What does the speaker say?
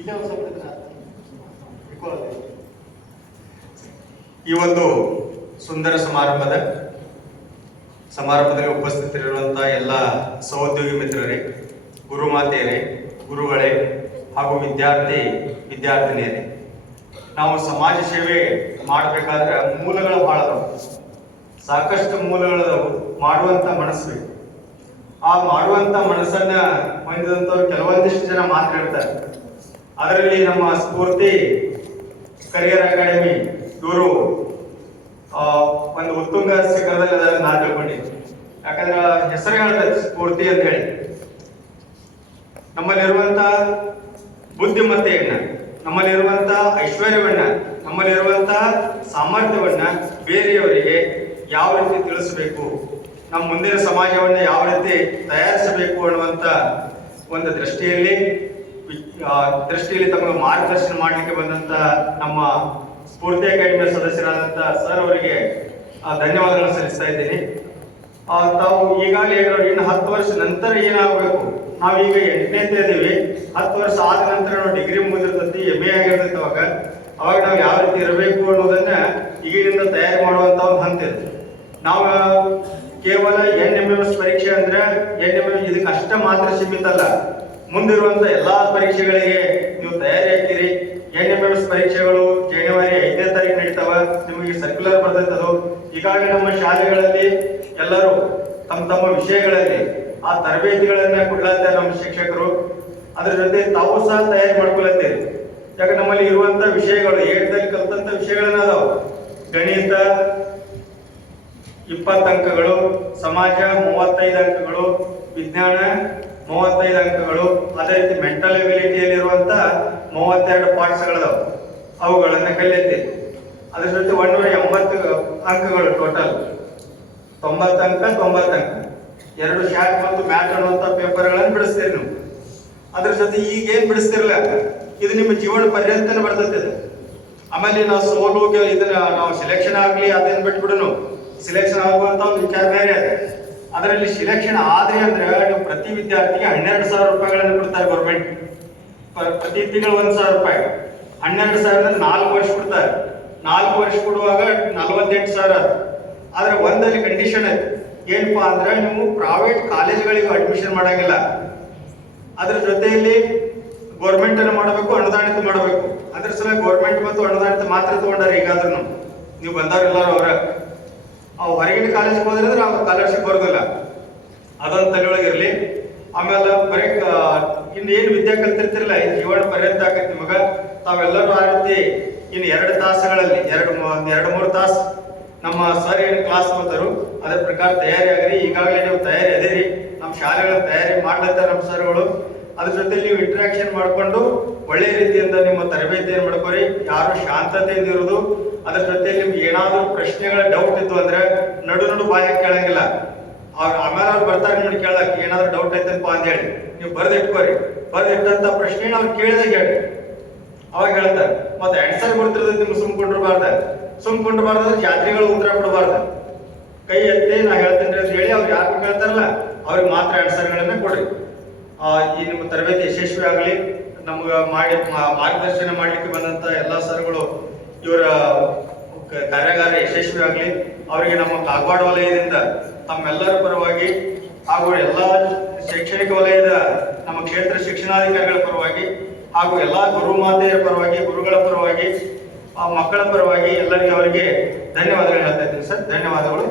ಈ ಒಂದು ಸುಂದರ ಸಮಾರಂಭದಲ್ಲಿ ಉಪಸ್ಥಿತರಿರುವಂತಹ ಎಲ್ಲ ಸಹೋದ್ಯೋಗಿ ಮಿತ್ರರೇ, ಗುರುಮಾತೆಯರೇ, ಗುರುಗಳೇ ಹಾಗೂ ವಿದ್ಯಾರ್ಥಿನಿಯರೇ, ನಾವು ಸಮಾಜ ಸೇವೆ ಮಾಡಬೇಕಾದ್ರೆ ಮೂಲಗಳು ಬಹಳ ಅದಾವು. ಸಾಕಷ್ಟು ಮೂಲಗಳದಾವು. ಮಾಡುವಂತ ಮನಸ್ಸು ಬೇಕು. ಆ ಮಾಡುವಂತ ಮನಸ್ಸನ್ನ ಹೊಂದಿದಂತವ್ರು ಕೆಲವೊಂದಿಷ್ಟು ಜನ ಮಾತನಾಡ್ತಾರೆ. ಅದರಲ್ಲಿ ನಮ್ಮ ಸ್ಫೂರ್ತಿ ಕರಿಯರ್ ಅಕಾಡೆಮಿ ಇವರು ಒಂದು ಉತ್ತುಂಗ ಶಿಖರದಲ್ಲಿ ಅದನ್ನ ನಾನು ತಿಳ್ಕೊಂಡಿದ್ದೆ. ಯಾಕಂದ್ರೆ ಹೆಸರು ಹೇಳ್ತಾರೆ ಸ್ಫೂರ್ತಿ ಅಂತ ಹೇಳಿ. ನಮ್ಮಲ್ಲಿರುವಂತ ಬುದ್ಧಿಮತ್ತೆಯನ್ನ, ನಮ್ಮಲ್ಲಿರುವಂತ ಐಶ್ವರ್ಯವನ್ನ, ನಮ್ಮಲ್ಲಿರುವಂತ ಸಾಮರ್ಥ್ಯವನ್ನ ಬೇರೆಯವರಿಗೆ ಯಾವ ರೀತಿ ತಿಳಿಸಬೇಕು, ನಮ್ಮ ಮುಂದಿನ ಸಮಾಜವನ್ನ ಯಾವ ರೀತಿ ತಯಾರಿಸಬೇಕು ಅನ್ನುವಂತ ಒಂದು ದೃಷ್ಟಿಯಲ್ಲಿ ತಮಗೆ ಮಾರ್ಗದರ್ಶನ ಮಾಡಲಿಕ್ಕೆ ಬಂದಂತ ನಮ್ಮ ಸ್ಫೂರ್ತಿ ಅಕಾಡೆಮಿಯ ಸದಸ್ಯರಾದಂತ ಸರ್ ಅವರಿಗೆ ಧನ್ಯವಾದಗಳನ್ನು ಸಲ್ಲಿಸ್ತಾ ಇದ್ದೀನಿ. ತಾವು ಈಗಾಗಲೇ ಇನ್ನು 10 ವರ್ಷ ನಂತರ ಏನಾಗಬೇಕು, ನಾವೀಗ 8ನೇ ಇದ್ದೀವಿ. 10 ವರ್ಷ ಆದ ನಂತರ ನಾವು ಡಿಗ್ರಿ ಮುಗಿದಿರ್ತೈತಿ, MA ಆಗಿರ್ತೈತಿ. ಅವಾಗ ನಾವು ಯಾವ ರೀತಿ ಇರಬೇಕು ಅನ್ನೋದನ್ನ ಈಗಿನಿಂದ ತಯಾರಿ ಮಾಡುವಂತ ಒಂದು ಹಂತ ಇದೆ. ನಾವು ಕೇವಲ NMMS ಪರೀಕ್ಷೆ ಅಂದ್ರೆ NMMS ಇದಕ್ಕೆ ಅಷ್ಟ ಮಾತ್ರ ಸೀಮಿತ ಅಲ್ಲ. ಮುಂದಿರುವಂತ ಎಲ್ಲಾ ಪರೀಕ್ಷೆಗಳಿಗೆ ನೀವು ತಯಾರಿ ಹಾಕಿರಿ. NMMS ಪರೀಕ್ಷೆಗಳು ಜನವರಿ 5ನೇ ತಾರೀಕು ನಡೀತಾವ. ನಿಮಗೆ ಸರ್ಕ್ಯುಲರ್ ಬರ್ತೈತದು. ಈಗಾಗಲೇ ನಮ್ಮ ಶಾಲೆಗಳಲ್ಲಿ ಎಲ್ಲರೂ ತಮ್ಮ ವಿಷಯಗಳಲ್ಲಿ ಆ ತರಬೇತಿಗಳನ್ನ ಕೊಡ್ಲಾಗ್ತಾರೆ ನಮ್ಮ ಶಿಕ್ಷಕರು. ಅದ್ರ ಜೊತೆ ತಾವು ಸಹ ತಯಾರಿ ಮಾಡ್ಕೊಳತ್ತೀರಿ. ಯಾಕಂದ್ರೆ ನಮ್ಮಲ್ಲಿ ಇರುವಂತ ವಿಷಯಗಳು 8ದಲ್ಲಿ ಕಲ್ತಂತ ವಿಷಯಗಳನ್ನ ಅದಾವ. ಗಣಿತ 20 ಅಂಕಗಳು, ಸಮಾಜ 35 ಅಂಕಗಳು, ವಿಜ್ಞಾನ 35 ಅಂಕಗಳು, ಅದೇ ರೀತಿ ಮೆಂಟಲ್ ಎಬಿಲಿಟಿಯಲ್ಲಿ ಇರುವಂತ 32 ಪಾಠಗಳದಾವ. ಅವುಗಳನ್ನ ಕಲಿಯುತ್ತೀವಿ. ಅದ್ರ ಜೊತೆ 180 ಅಂಕಗಳು ಟೋಟಲ್, 90 ಅಂಕ 90 ಅಂಕ. 2 ಶಾರ್ಟ್ ಮತ್ತು ಮ್ಯಾಥ್ ಅನ್ನುವಂತ ಪೇಪರ್ಗಳನ್ನು ಬಿಡಿಸ್ತೀರಿ ನೀವು. ಅದ್ರ ಜೊತೆ ಈಗ ಏನ್ ಬಿಡಿಸ್ತಿರಲ್ಲ, ಇದು ನಿಮ್ಮ ಜೀವನ ಪರ್ಯಂತನೇ ಬರ್ತದೆ. ಆಮೇಲೆ ನಾವು ಸೋಲು ಇದನ್ನ ನಾವು ಸೆಲೆಕ್ಷನ್ ಆಗ್ಲಿ ಅದನ್ನ ಬಿಟ್ಬಿಡೋನು, ಸಿಲೆಕ್ಷನ್ ಆಗುವಂತ ಒಂದು ವಿಚಾರ ಬೇರೆ ಅದೇ. ಅದರಲ್ಲಿ ಸಿಲೆಕ್ಷನ್ ಆದ್ರೆ ಅಂದ್ರೆ ನೀವು ಪ್ರತಿ ವಿದ್ಯಾರ್ಥಿಗೆ 12,000 ರೂಪಾಯಿಗಳನ್ನು ಕೊಡ್ತಾರೆ ಗೌರ್ಮೆಂಟ್. ಪ್ರತಿ ತಿಂಗಳು 1,000 ರೂಪಾಯಿ. 12,000 4 ವರ್ಷ ಕೊಡ್ತಾರೆ. 4 ವರ್ಷ ಕೊಡುವಾಗ 48,000. ಆದ್ರೆ ಒಂದಲ್ಲಿ ಕಂಡೀಷನ್ ಐತೆ. ಏನಪ್ಪಾ ಅಂದ್ರೆ ನೀವು ಪ್ರೈವೇಟ್ ಕಾಲೇಜ್ಗಳಿಗೆ ಅಡ್ಮಿಷನ್ ಮಾಡಂಗಿಲ್ಲ. ಅದ್ರ ಜೊತೆಯಲ್ಲಿ ಗೌರ್ಮೆಂಟ್ ಅನ್ನು ಮಾಡಬೇಕು, ಅನುದಾನಿತ ಮಾಡಬೇಕು. ಅದ್ರ ಸಲ ಗೌರ್ಮೆಂಟ್ ಮತ್ತು ಅನುದಾನಿತ ಮಾತ್ರ ತಗೊಂಡಾರ. ಈಗಾದ್ರೂ ನೀವು ಬಂದವರೆಲ್ಲರೂ ಹೊರಗಿನ ಕಾಲೇಜಿಗೆ ಹೋದ್ರೆ ಅವ್ರ ಸ್ಕಾಲರ್ಶಿಪ್ ಬರೋದಿಲ್ಲ. ಅದೊಂದು ತಲೆಯೊಳಗಿರ್ಲಿ. ಆಮೇಲೆ ಬರೀ ಇನ್ನು ಏನು ವಿದ್ಯಾ ಕಲ್ತಿರ್ತಿರಲ್ಲ, ಈ ಜೀವನ ಪರ್ಯಂತ ಆಗತ್ತೆ ನಿಮಗ. ತಾವೆಲ್ಲರೂ ಆ ರೀತಿ ಇನ್ನು 2 ತಾಸುಗಳಲ್ಲಿ 2-3 ತಾಸು ನಮ್ಮ ಸರ್ ಏನು ಕ್ಲಾಸ್ ತಗೋತಾರು ಅದ್ರ ಪ್ರಕಾರ ತಯಾರಿ ಆಗಿರಿ. ಈಗಾಗಲೇ ನೀವು ತಯಾರಿ ಅದಿರಿ. ನಮ್ಮ ಶಾಲೆಗಳ ತಯಾರಿ ಮಾಡ್ಲತ್ತಾರೆ ನಮ್ಮ ಸರ್ಗಳು. ಅದ್ರ ಜೊತೆ ನೀವು ಇಂಟ್ರಾಕ್ಷನ್ ಮಾಡ್ಕೊಂಡು ಒಳ್ಳೆ ರೀತಿಯಿಂದ ನಿಮ್ಮ ತರಬೇತಿಯನ್ನು ಮಾಡ್ಕೋರಿ. ಯಾರು ಶಾಂತತೆಯಿಂದ ಇರುವುದು. ಅದ್ರ ಜೊತೆ ನಿಮ್ಗೆ ಏನಾದ್ರು ಪ್ರಶ್ನೆಗಳ ಡೌಟ್ ಇತ್ತು ಅಂದ್ರೆ ನಡು ಬಾಯ ಕೇಳಂಗಿಲ್ಲ. ಆಮೇಲೆ ಅವ್ರು ಬರ್ತಾರೆ ನೋಡಿ ಕೇಳಕ್, ಏನಾದ್ರು ಡೌಟ್ ಐತಪ್ಪ ಅಂತ ಹೇಳಿ ನೀವು ಬರ್ದಿಟ್ಕೋರಿ. ಬರ್ದಿಟ್ಟಂತ ಪ್ರಶ್ನೆ ಅವ್ರು ಕೇಳಿದಾಗ ಹೇಳಿ, ಅವಾಗ ಹೇಳ್ತಾರೆ. ಮತ್ತೆ ಆನ್ಸರ್ ಕೊಡ್ತಿರ್ತೈತಿ, ನಿಮ್ಗೆ ಸುಮ್ಕೊಂಡ್ಬಾರ್ದು. ಜಾತ್ರೆಗಳು ಉತ್ತರ ಕೊಡಬಾರ್ದು. ಕೈ ಎತ್ತಿ ನಾ ಹೇಳ್ತೇನೆ ಅಂತ ಹೇಳಿ ಅವ್ರು ಯಾರು ಕೇಳ್ತಾರಲ್ಲ ಅವ್ರಿಗೆ ಮಾತ್ರ ಆನ್ಸರ್ಗಳನ್ನ ಕೊಡ್ರಿ. ಈ ನಿಮ್ಮ ತರಬೇತಿ ಯಶಸ್ವಿ ಆಗಲಿ. ನಮ್ಗೆ ಮಾರ್ಗದರ್ಶನ ಮಾಡ್ಲಿಕ್ಕೆ ಬಂದಂತ ಎಲ್ಲಾ ಸರ್ಗಳು ಇವರ ಕಾರ್ಯಾಗಾರ ಯಶಸ್ವಿ ಆಗಲಿ. ಅವರಿಗೆ ನಮ್ಮ ಕಾಗವಾಡ ವಲಯದಿಂದ ತಮ್ಮೆಲ್ಲರ ಪರವಾಗಿ ಹಾಗೂ ಎಲ್ಲಾ ಶೈಕ್ಷಣಿಕ ವಲಯದ ನಮ್ಮ ಕ್ಷೇತ್ರ ಶಿಕ್ಷಣಾಧಿಕಾರಿಗಳ ಪರವಾಗಿ ಹಾಗೂ ಎಲ್ಲಾ ಗುರುಮಾತೆಯರ ಪರವಾಗಿ, ಗುರುಗಳ ಪರವಾಗಿ, ಮಕ್ಕಳ ಪರವಾಗಿ ಎಲ್ಲರಿಗೂ ಅವರಿಗೆ ಧನ್ಯವಾದಗಳು ಹೇಳ್ತಾ ಇದ್ದೀನಿ ಸರ್. ಧನ್ಯವಾದಗಳು.